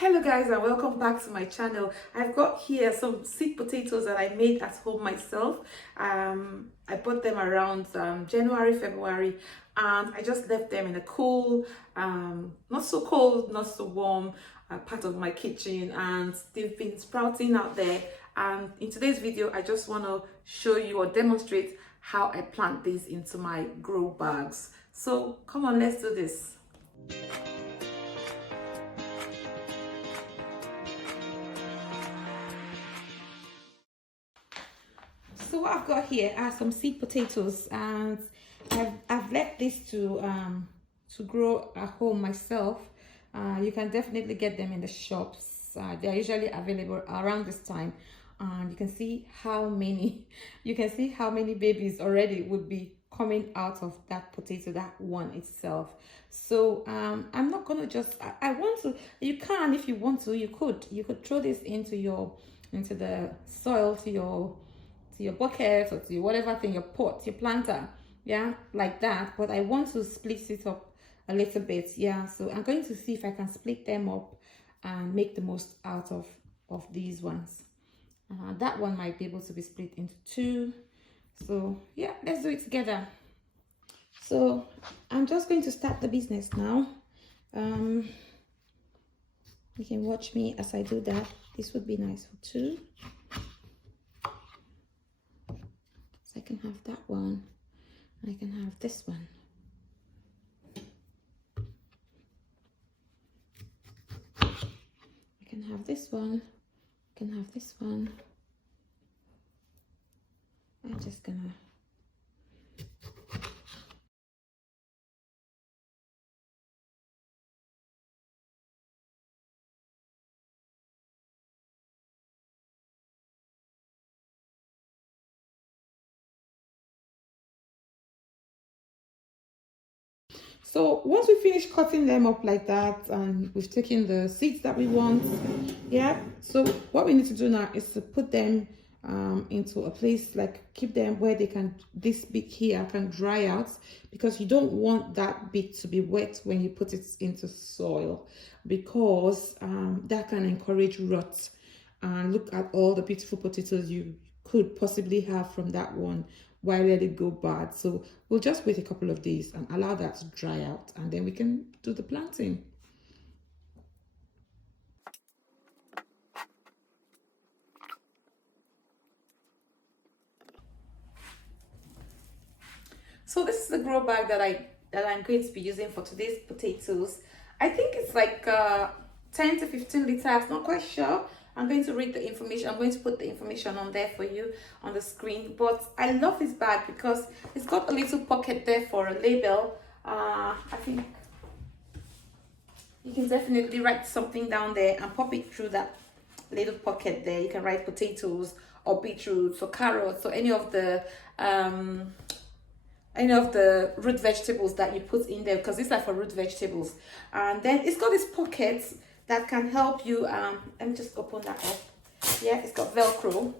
Hello guys, and welcome back to my channel. I've got here some sweet potatoes that I made at home myself. I bought them around January, February, and I just left them in a cool, not so cold, not so warm part of my kitchen, and they've been sprouting out there. And in today's video, I just want to show you or demonstrate how I plant these into my grow bags. So come on, let's do this. So what I've got here are some seed potatoes, and I've left this to grow at home myself. You can definitely get them in the shops. They're usually available around this time, and you can see how many babies already would be coming out of that potato, that one itself. So I'm not gonna just I want to, you can, if you want to, you could throw this into the soil, to your bucket or to your whatever thing, your pot, your planter, yeah, like that. But I want to split it up a little bit, yeah. So I'm going to see if I can split them up and make the most out of these ones. That one might be able to be split into two. So yeah, let's do it together. So I'm just going to start the business now. You can watch me as I do that. This would be nice for two. I can have that one. I can have this one. I can have this one. I can have this one. I'm just gonna So once we finish cutting them up like that, and we've taken the seeds that we want, yeah, so what we need to do now is to put them into a place, like keep them where they can, this bit here can dry out, because you don't want that bit to be wet when you put it into soil, because that can encourage rot. And look at all the beautiful potatoes you could possibly have from that one. Why let it go bad? So we'll just wait a couple of days and allow that to dry out, and then we can do the planting. So this is the grow bag that I'm going to be using for today's potatoes. I think it's like 10 to 15 liters, not quite sure. I'm going to read the information. I'm going to put the information on there for you on the screen. But I love this bag because it's got a little pocket there for a label. I think you can definitely write something down there and pop it through that little pocket there. You can write potatoes or beetroots or carrots or any of the root vegetables that you put in there, because these are for root vegetables. And then it's got these pockets that can help you. Let me just open that up. Yeah, it's got Velcro.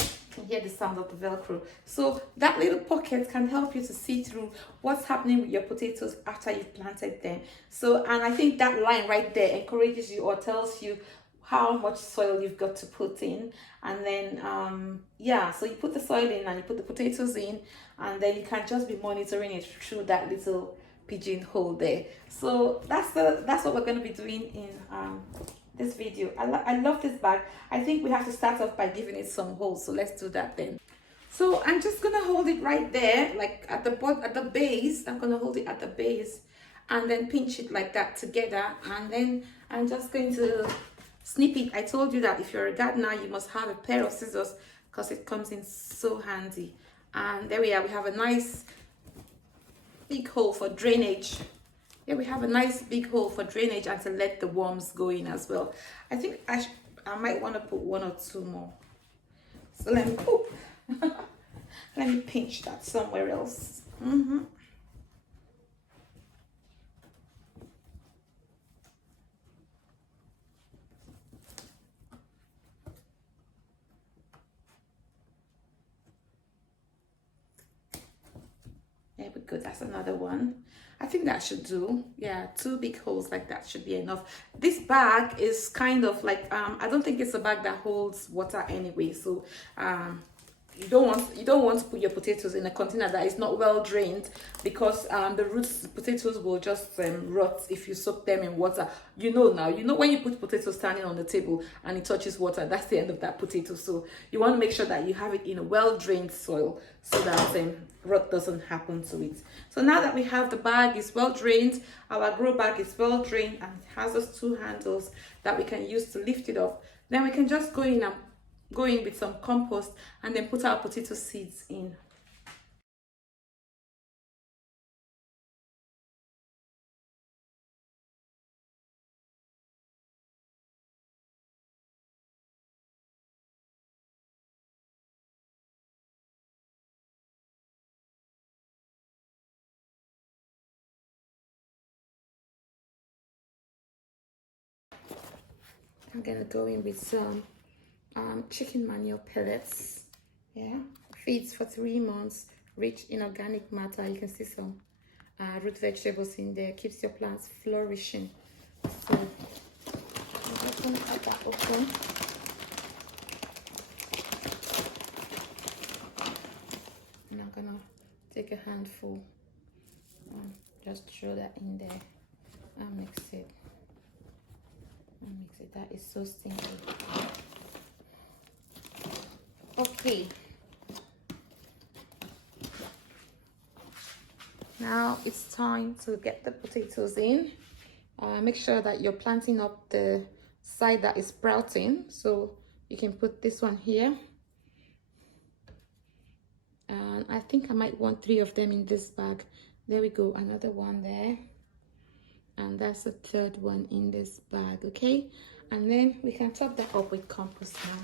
You can hear the sound of the Velcro. So that little pocket can help you to see through what's happening with your potatoes after you've planted them. So, and I think that line right there encourages you or tells you how much soil you've got to put in. And then yeah, so you put the soil in and you put the potatoes in, and then you can just be monitoring it through that little pigeonhole there. So that's what we're going to be doing in this video. I love this bag. I think we have to start off by giving it some holes, so let's do that then. So I'm just gonna hold it right there, like at the base. I'm gonna hold it at the base and then pinch it like that together, and then I'm just going to snip it. I told you that if you're a gardener, you must have a pair of scissors because it comes in so handy. And there we are. We have a nice big hole for drainage. Yeah, we have a nice big hole for drainage and to let the worms go in as well. I think I might want to put one or two more. So let me let me pinch that somewhere else. There we go. That's another one. I think that should do. Yeah, 2 big holes like that should be enough. This bag is kind of like I don't think it's a bag that holds water anyway, so you don't want to put your potatoes in a container that is not well drained, because the roots potatoes will just rot if you soak them in water. Now when you put potatoes standing on the table and it touches water, that's the end of that potato. So you want to make sure that you have it in a well drained soil so that rot doesn't happen to it. So now that we have the bag is well drained, our grow bag is well drained, and it has those 2 handles that we can use to lift it up, then we can just go in with some compost and then put our potato seeds in. I'm gonna go in with some chicken manure pellets. Yeah, feeds for 3 months, rich in organic matter. You can see some root vegetables in there, keeps your plants flourishing. So I'm just gonna cut that open. And I'm gonna take a handful and just throw that in there and mix it. That is so stinky. Okay, now it's time to get the potatoes in. Make sure that you're planting up the side that is sprouting, so you can put this one here, and I think I might want 3 of them in this bag. There we go, another one there, and that's the 3rd one in this bag. Okay, and then we can top that up with compost now.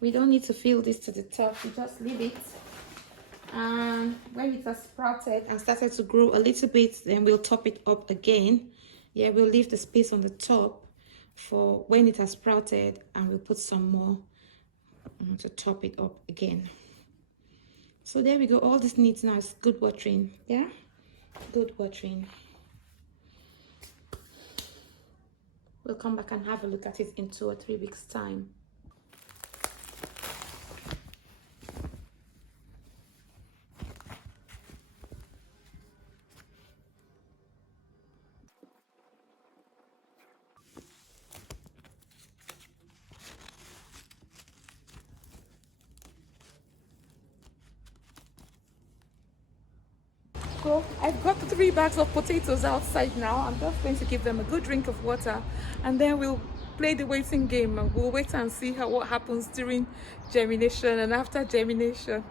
We don't need to fill this to the top, we just leave it, and when it has sprouted and started to grow a little bit, then we'll top it up again. Yeah, we'll leave the space on the top for when it has sprouted, and we'll put some more to top it up again. So there we go. All this needs now is good watering. Yeah, good watering. We'll come back and have a look at it in 2 or 3 weeks time. So I've got 3 bags of potatoes outside now. I'm just going to give them a good drink of water, and then we'll play the waiting game. We'll wait and see what happens during germination and after germination.